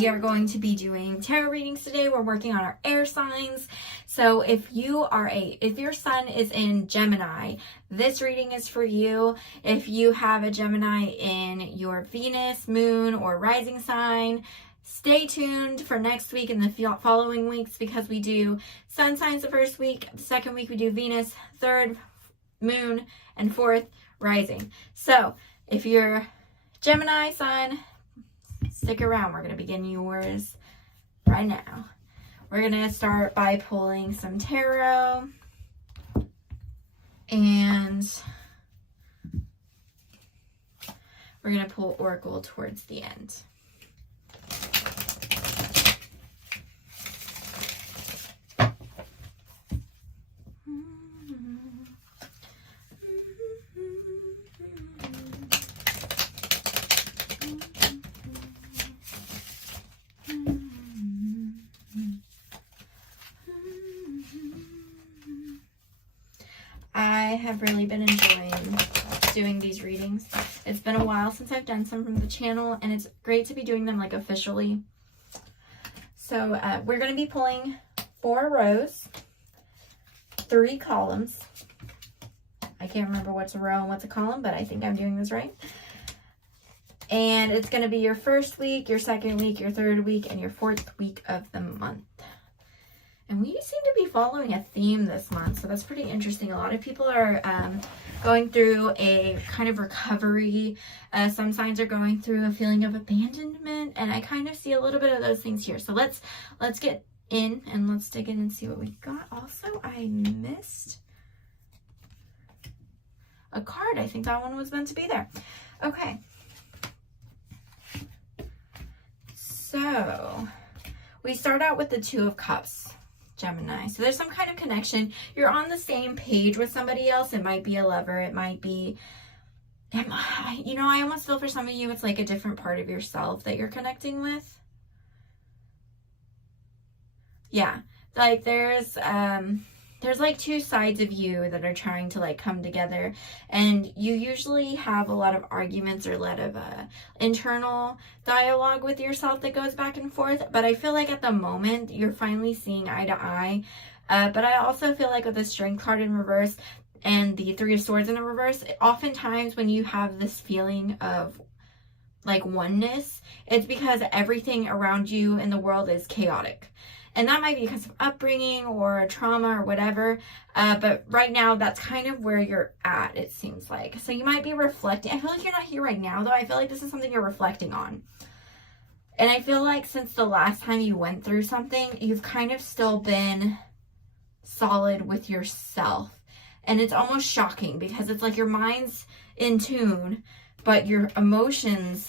we are going to be doing tarot readings today. We're working on our air signs. So if your sun is in Gemini, this reading is for you. If you have a Gemini in your Venus, moon, or rising sign, stay tuned for next week and the following weeks, because we do sun signs the first week. The second week we do Venus, third moon, and fourth rising. So if you're Gemini sun, stick around. We're going to begin yours right now. We're going to start by pulling some tarot, and we're going to pull Oracle towards the end. I have really been enjoying doing these readings. It's been a while since I've done some from the channel, and it's great to be doing them like officially. So we're going to be pulling 4 rows, 3 columns. I can't remember what's a row and what's a column, but I think I'm doing this right. And it's going to be your first week, your second week, your third week, and your 4th week of the month. And we seem to be following a theme this month, so that's pretty interesting. A lot of people are going through a kind of recovery. Some signs are going through a feeling of abandonment, and I kind of see a little bit of those things here. So let's get in and let's dig in and see what we got. Also, I missed a card. I think that one was meant to be there. Okay. So we start out with the 2 of Cups. Gemini. So there's some kind of connection. You're on the same page with somebody else. It might be a lover. It might be, you know, I almost feel for some of you, it's like a different part of yourself that you're connecting with. Yeah. Like there's like 2 sides of you that are trying to like come together, and you usually have a lot of arguments or a lot of internal dialogue with yourself that goes back and forth. But I feel like at the moment you're finally seeing eye to eye. But I also feel like with the Strength card in reverse and the 3 of Swords in the reverse, oftentimes when you have this feeling of like oneness, it's because everything around you in the world is chaotic. And that might be because of upbringing or trauma or whatever. But right now, that's kind of where you're at, it seems like. So you might be reflecting. I feel like you're not here right now, though. I feel like this is something you're reflecting on. And I feel like since the last time you went through something, you've kind of still been solid with yourself. And it's almost shocking because it's like your mind's in tune, but your emotions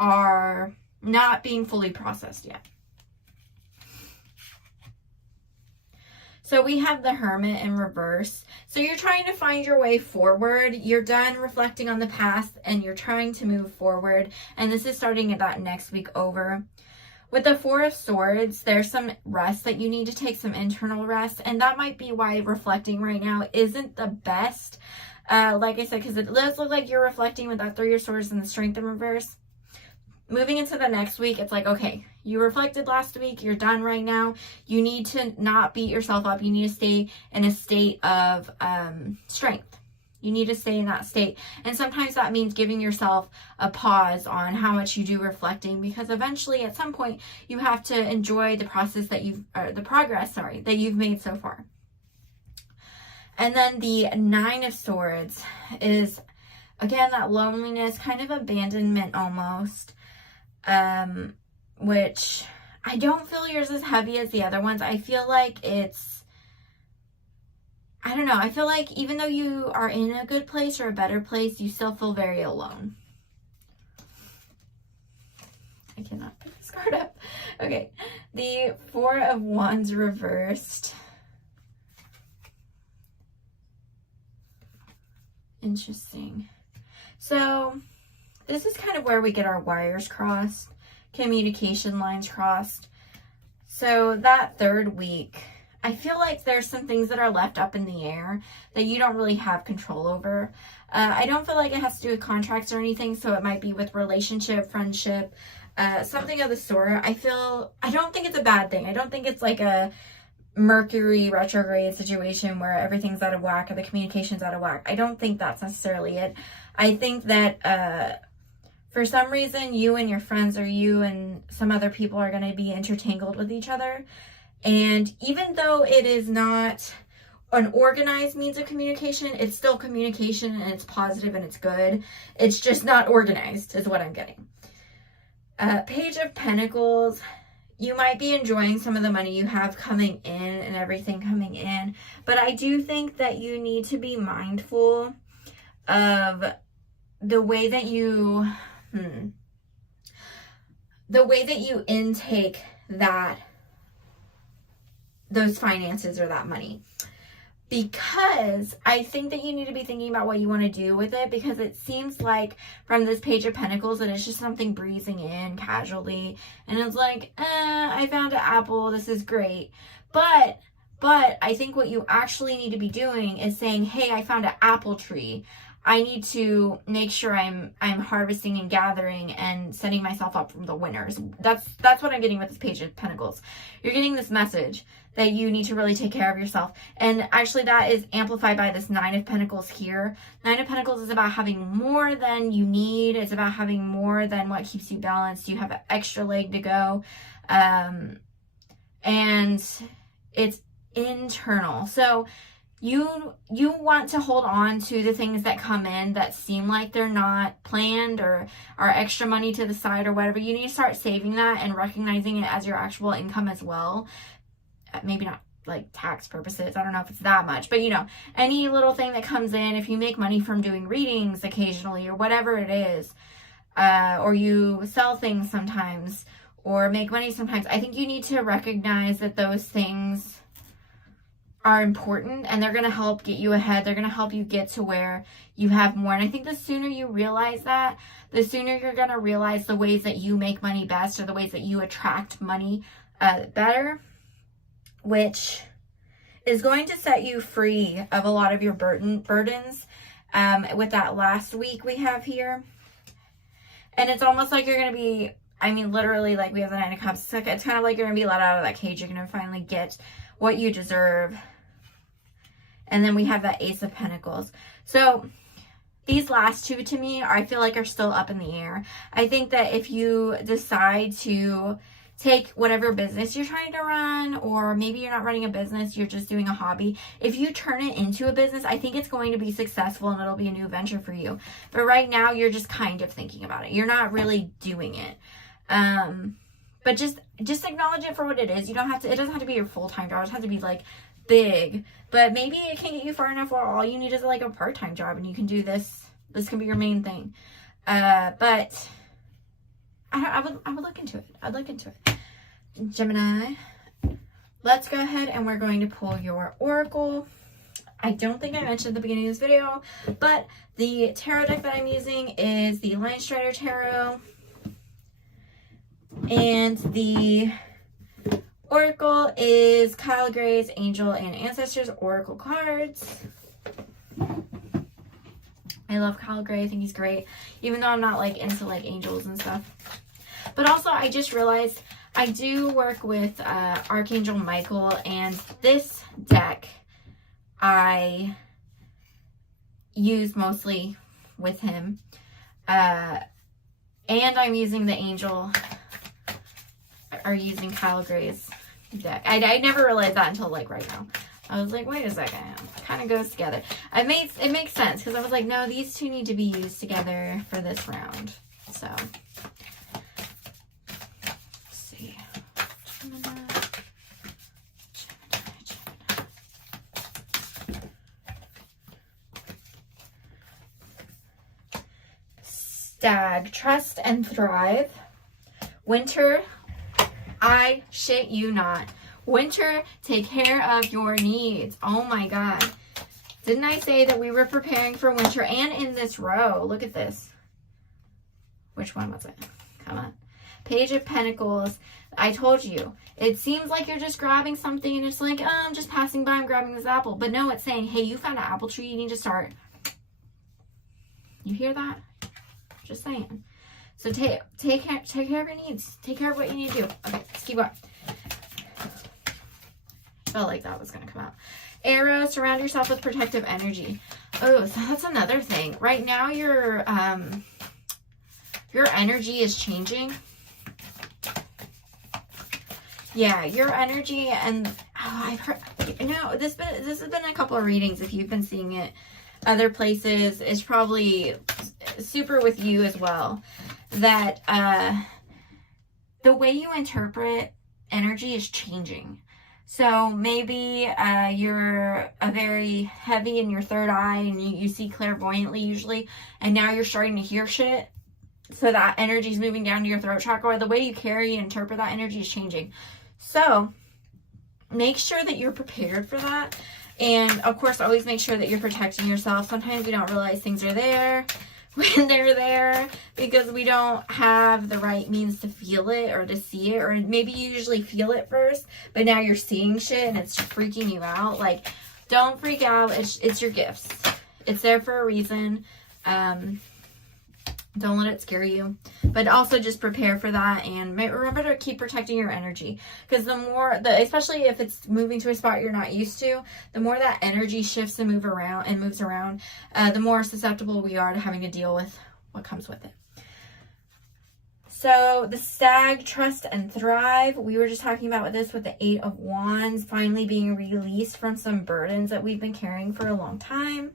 are not being fully processed yet. So we have the Hermit in reverse. So you're trying to find your way forward. You're done reflecting on the past and you're trying to move forward. And this is starting at that next week over. With the 4 of Swords, there's some rest that you need to take, some internal rest. And that might be why reflecting right now isn't the best. Like I said, because it does look like you're reflecting with that 3 of Swords and the Strength in reverse. Moving into the next week, it's like, okay, you reflected last week, you're done right now. You need to not beat yourself up. You need to stay in a state of strength. You need to stay in that state. And sometimes that means giving yourself a pause on how much you do reflecting, because eventually at some point you have to enjoy the process that the progress that you've made so far. And then the 9 of Swords is, again, that loneliness, kind of abandonment almost. Which I don't feel yours as heavy as the other ones. I feel like it's, I don't know. I feel like even though you are in a good place or a better place, you still feel very alone. I cannot pick this card up. Okay. The 4 of Wands reversed. Interesting. So this is kind of where we get our wires crossed, communication lines crossed. So that 3rd week, I feel like there's some things that are left up in the air that you don't really have control over. I don't feel like it has to do with contracts or anything, so it might be with relationship, friendship, something of the sort. I don't think it's a bad thing. I don't think it's like a Mercury retrograde situation where everything's out of whack or the communication's out of whack. I don't think that's necessarily it. I think that for some reason you and your friends or you and some other people are going to be intertangled with each other. And even though it is not an organized means of communication, it's still communication, and it's positive and it's good. It's just not organized is what I'm getting. Page of Pentacles. You might be enjoying some of the money you have coming in and everything coming in, but I do think that you need to be mindful of the way that you intake those finances or that money. Because I think that you need to be thinking about what you want to do with it, because it seems like from this Page of Pentacles that it's just something breezing in casually, and it's like, I found an apple, this is great. But I think what you actually need to be doing is saying, hey, I found an apple tree. I need to make sure I'm harvesting and gathering and setting myself up for the winners. That's what I'm getting with this Page of Pentacles. You're getting this message that you need to really take care of yourself. And actually that is amplified by this Nine of Pentacles here. Nine of Pentacles is about having more than you need. It's about having more than what keeps you balanced. You have an extra leg to go. And it's internal. So you want to hold on to the things that come in that seem like they're not planned or are extra money to the side or whatever. You need to start saving that and recognizing it as your actual income as well. Maybe not like tax purposes. I don't know if it's that much, but you know, any little thing that comes in, if you make money from doing readings occasionally or whatever it is, or you sell things sometimes or make money sometimes, I think you need to recognize that those things are important and they're going to help get you ahead. They're going to help you get to where you have more. And I think the sooner you realize that, the sooner you're going to realize the ways that you make money best or the ways that you attract money better, which is going to set you free of a lot of your burdens with that last week we have here. And it's almost like you're going to be, I mean, literally, like we have the Nine of Cups. It's kind of like you're going to be let out of that cage. You're going to finally get what you deserve. And then we have that Ace of Pentacles. So these last two to me I feel like are still up in the air. I think that if you decide to take whatever business you're trying to run, or maybe you're not running a business, you're just doing a hobby. If you turn it into a business, I think it's going to be successful and it'll be a new venture for you. But right now you're just kind of thinking about it. You're not really doing it. But just acknowledge it for what it is. You don't have to, it doesn't have to be your full-time job. It doesn't have to be like big, but maybe it can get you far enough where all you need is like a part-time job and you can do this. This can be your main thing. But I would look into it. I'd look into it. Gemini, let's go ahead and we're going to pull your oracle. I don't think I mentioned at the beginning of this video, but the tarot deck that I'm using is the Lion Strider Tarot. And the oracle is Kyle Gray's Angel and Ancestors Oracle cards. I love Kyle Gray. I think he's great, even though I'm not like into like angels and stuff. But also I just realized I do work with Archangel Michael, and this deck I use mostly with him. And I'm using the angel, or using Kyle Gray's deck. I never realized that until like right now. I was like, wait a second, it kind of goes together. It makes sense, because I was like, no, these two need to be used together for this round. So, let's see. Gemini. Stag, trust and thrive. Winter, I shit you not. Winter, take care of your needs. Oh my God. Didn't I say that we were preparing for winter? And in this row, look at this. Which one was it? Come on. Page of Pentacles. I told you. It seems like you're just grabbing something and it's like, oh, I'm just passing by, I'm grabbing this apple. But no, it's saying, hey, you found an apple tree, you need to start. You hear that? Just saying. So take care of your needs. Take care of what you need to do. Okay, let's keep going. Felt like that was going to come out. Arrow, surround yourself with protective energy. Oh, so that's another thing. Right now, your energy is changing. Yeah, your energy, and I've heard, this has been a couple of readings. If you've been seeing it other places, it's probably super with you as well. That the way you interpret energy is changing. So maybe you're a very heavy in your third eye, and you see clairvoyantly usually, and now you're starting to hear shit. So that energy is moving down to your throat chakra. The way you carry and interpret that energy is changing. So make sure that you're prepared for that. And of course, always make sure that you're protecting yourself. Sometimes we don't realize things are there when they're there because we don't have the right means to feel it or to see it. Or maybe you usually feel it first, but now you're seeing shit and it's freaking you out. Like, don't freak out. It's your gifts. It's there for a reason. Don't let it scare you, but also just prepare for that, and remember to keep protecting your energy, because especially if it's moving to a spot you're not used to, the more that energy shifts and moves around, the more susceptible we are to having to deal with what comes with it. So the Stag, trust and thrive. We were just talking about this with the 8 of Wands, finally being released from some burdens that we've been carrying for a long time.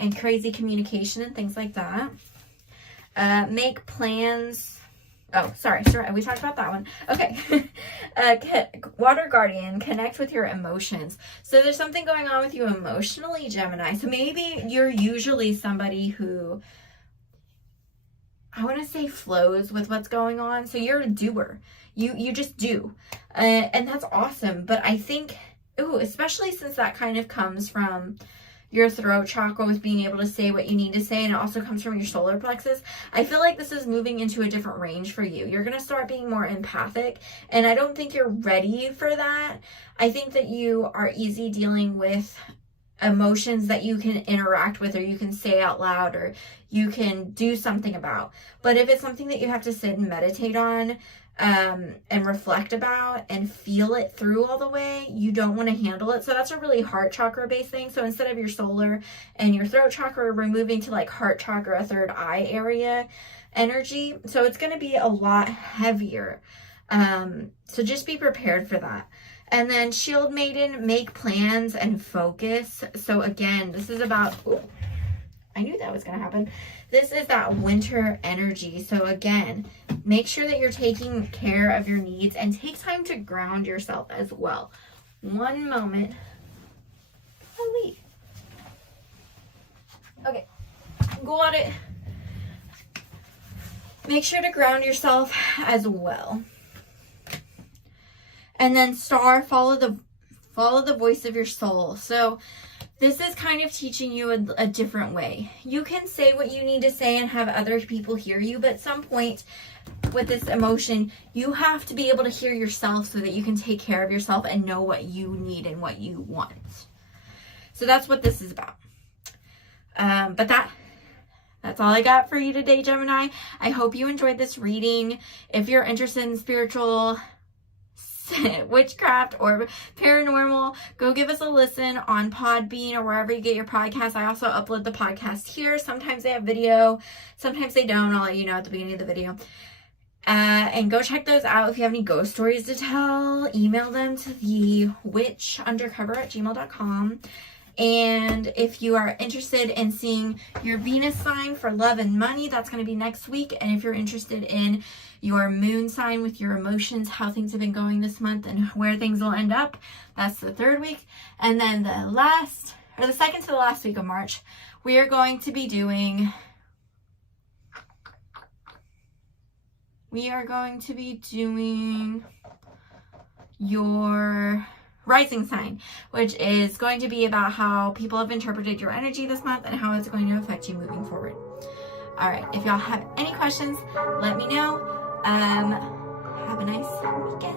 And crazy communication and things like that. Make plans. Oh, sorry. We talked about that one. Okay. Water Guardian, connect with your emotions. So there's something going on with you emotionally, Gemini. So maybe you're usually somebody who, I want to say, flows with what's going on. So you're a doer. You just do. And that's awesome. But I think, especially since that kind of comes from your throat chakra with being able to say what you need to say, and it also comes from your solar plexus, I feel like this is moving into a different range for you. You're going to start being more empathic, and I don't think you're ready for that. I think that you are easy dealing with emotions that you can interact with, or you can say out loud, or you can do something about. But if it's something that you have to sit and meditate on, and reflect about and feel it through all the way, you don't want to handle it. So that's a really heart chakra based thing. So instead of your solar and your throat chakra, we're moving to like heart chakra, third eye area energy. So it's going to be a lot heavier. So just be prepared for that. And then Shield Maiden, make plans and focus. So again, this is about, I knew that was going to happen. This is that winter energy. So again, make sure that you're taking care of your needs and take time to ground yourself as well. One moment. Holy. Okay. Got it. Make sure to ground yourself as well. And then Star, follow the voice of your soul. So this is kind of teaching you a different way. You can say what you need to say and have other people hear you, but at some point with this emotion, you have to be able to hear yourself so that you can take care of yourself and know what you need and what you want. So that's what this is about. But that's all I got for you today, Gemini. I hope you enjoyed this reading. If you're interested in spiritual, witchcraft, or paranormal, go give us a listen on Podbean or wherever you get your podcasts. I also upload the podcast here. Sometimes they have video, sometimes they don't. I'll let you know at the beginning of the video. And go check those out. If you have any ghost stories to tell, email them to thewitchundercover@gmail.com. And if you are interested in seeing your Venus sign for love and money, that's going to be next week. And if you're interested in your moon sign with your emotions, how things have been going this month and where things will end up, that's the 3rd week. And then the second to the last week of March, we are going to be doing your rising sign, which is going to be about how people have interpreted your energy this month and how it's going to affect you moving forward. All right, if y'all have any questions, let me know. Have a nice weekend.